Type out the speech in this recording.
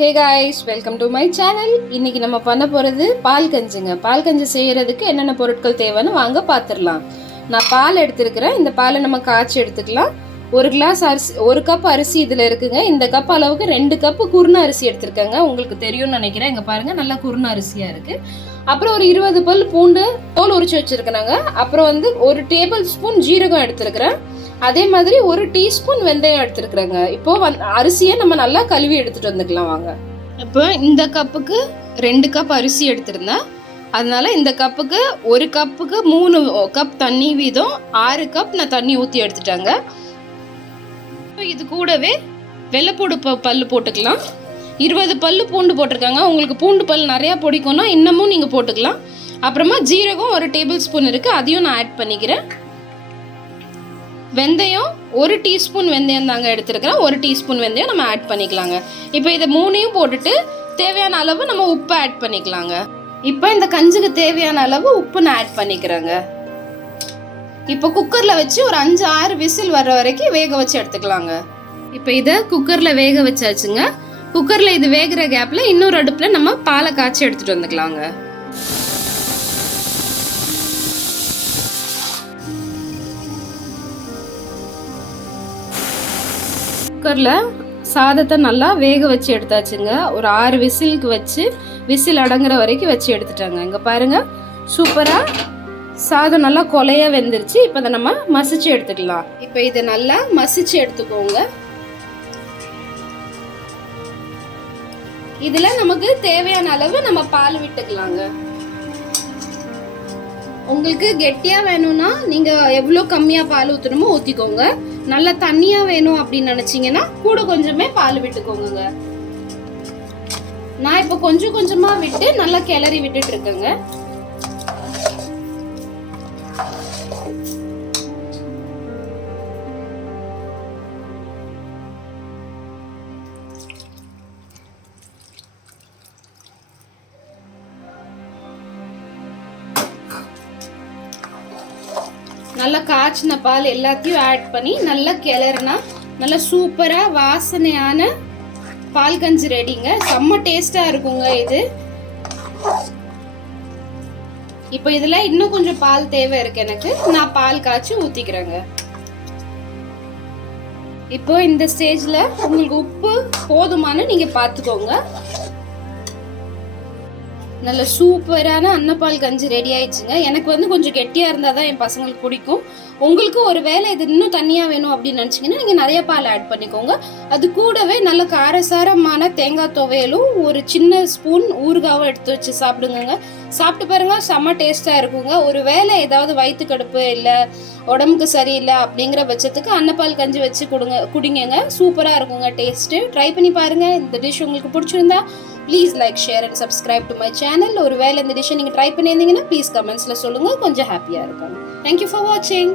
Hey guys, welcome to my channel. இன்னைக்கு நம்ம பண்ண போகிறது பால் கஞ்சிங்க. பால் கஞ்சி செய்கிறதுக்கு என்னென்ன பொருட்கள் தேவைன்னு வாங்க பார்த்துடலாம். நான் பால் எடுத்துருக்கிறேன். இந்த பாலை நம்ம காய்ச்சி எடுத்துக்கலாம். ஒரு கப் அரிசி இதில் இருக்குங்க. இந்த கப் அளவுக்கு 2 கப்பு குருணை அரிசி எடுத்துருக்கேங்க. உங்களுக்கு தெரியும்னு நினைக்கிறேன். இங்கே பாருங்கள், நல்லா குருணை அரிசியாக இருக்குது. அப்புறம் ஒரு 20 பல் பூண்டு தோல் உரிச்சு வச்சுருக்கேங்க. அப்புறம் ஒரு டேபிள் ஸ்பூன் ஜீரகம் எடுத்துருக்கிறேன். அதே மாதிரி ஒரு டீஸ்பூன் வெந்தயம் எடுத்துருக்குறேங்க. இப்போ அரிசியை நம்ம நல்லா கழுவி எடுத்துட்டு வந்துக்கலாம் வாங்க. இப்போ இந்த கப்புக்கு 2 கப் அரிசி எடுத்திருந்தேன். அதனால இந்த கப்புக்கு 1 கப்புக்கு 3 கப் தண்ணி வீதம் 6 கப் நான் தண்ணி ஊற்றி எடுத்துட்டாங்க. இது கூடவே வெள்ளைப்பூடு பல்லு போட்டுக்கலாம். 20 பல்லு பூண்டு போட்டிருக்காங்க. உங்களுக்கு பூண்டு பல் நிறையா பிடிக்கும்னா இன்னமும் நீங்கள் போட்டுக்கலாம். அப்புறமா ஜீரகம் 1 டேபிள் ஸ்பூன் இருக்குது, அதையும் நான் ஆட் பண்ணிக்கிறேன். வெந்தயம் 1 டீஸ்பூன் வெந்தயம் தாங்க எடுத்துருக்கிறேன். 1 டீஸ்பூன் வெந்தயம் நம்ம ஆட் பண்ணிக்கலாங்க. இப்போ இதை 3ஐயும் போட்டுட்டு தேவையான அளவு நம்ம உப்பு ஆட் பண்ணிக்கலாங்க. இப்போ இந்த கஞ்சிக்கு தேவையான அளவு உப்பு நான் ஆட் பண்ணிக்கிறேங்க. இப்போ குக்கரில் வச்சு ஒரு 5-6 விசில் வர்ற வரைக்கும் வேக வச்சு எடுத்துக்கலாங்க. இப்போ இதை குக்கரில் வேக வச்சாச்சுங்க. குக்கரில் இது வேகிற கேப்பில் இன்னொரு அடுப்பில் நம்ம பாலை காய்ச்சி எடுத்துகிட்டு வந்துக்கலாங்க. குக்கரில் சாதத்தை நல்லா வேக வச்சு எடுத்தாச்சுங்க. ஒரு 6 விசிலுக்கு வச்சு விசில் அடங்குற வரைக்கும் வச்சு எடுத்துட்டாங்க. இங்கே பாருங்கள், சூப்பராக சாதம் நல்லா கொலையாக வெந்துருச்சு. இப்போ இதை நம்ம மசிச்சு எடுத்துக்கலாம். இப்போ இதை நல்லா மசிச்சு எடுத்துக்கோங்க. இதில் நமக்கு தேவையான அளவு நம்ம பால் விட்டுக்கலாங்க. உங்களுக்கு கெட்டியாக வேணும்னா நீங்கள் எவ்வளோ கம்மியாக பால் ஊற்றணுமோ ஊற்றிக்கோங்க. நல்லா தண்ணியாக வேணும் அப்படின்னு நினச்சிங்கன்னா கூட கொஞ்சமே பால் விட்டுக்கோங்க. நான் இப்போ கொஞ்சம் கொஞ்சமாக விட்டு நல்லா கிளறி விட்டுட்டு இருக்கேங்க. நல்லா காய்ச்சின பால் எல்லாத்தையும் ஆட் பண்ணி நல்லா கிளறுனா நல்லா சூப்பராக வாசனையான பால் கஞ்சி ரெடிங்க. செம்ம டேஸ்டாக இருக்குங்க இது. இப்போ இதில் இன்னும் கொஞ்சம் பால் தேவை இருக்கு எனக்கு. நான் பால் காய்ச்சி ஊற்றிக்கிறேங்க. இப்போ இந்த ஸ்டேஜில் உங்களுக்கு உப்பு போதுமானு நீங்கள் பார்த்துக்கோங்க. நல்ல சூப்பரான அன்னப்பால் கஞ்சி ரெடி ஆயிடுச்சுங்க. எனக்கு கொஞ்சம் கெட்டியாக இருந்தால் தான் என் பசங்களுக்கு பிடிக்கும். உங்களுக்கு ஒரு வேளை இது இன்னும் தண்ணியாக வேணும் அப்படின்னு நினச்சிங்கன்னா நீங்கள் நிறைய பால் ஆட் பண்ணிக்கோங்க. அது கூடவே நல்ல காரசாரமான தேங்காய் துவையலும் ஒரு சின்ன ஸ்பூன் ஊறுகாவும் எடுத்து வச்சு சாப்பிடுங்க. சாப்பிட்டு பாருங்க, செம்ம டேஸ்ட்டாக இருக்குங்க. ஒரு வேளை ஏதாவது வயிற்று கடுப்பு இல்லை உடம்புக்கு சரியில்லை அப்படிங்கிற பட்சத்துக்கு அன்னப்பால் கஞ்சி வச்சு குடிங்க. சூப்பராக இருக்குங்க டேஸ்ட்டு. ட்ரை பண்ணி பாருங்கள். இந்த டிஷ் உங்களுக்கு பிடிச்சிருந்தா please like, share and subscribe to my channel. ஒரு வேளை இந்த டிஷ்ஷை நீங்கள் ட்ரை பண்ணியிருந்தீங்கன்னா ப்ளீஸ் கமெண்ட்ஸில் சொல்லுங்கள், கொஞ்சம் ஹாப்பியாக இருக்கும். தேங்க்யூ ஃபார் வாட்சிங்.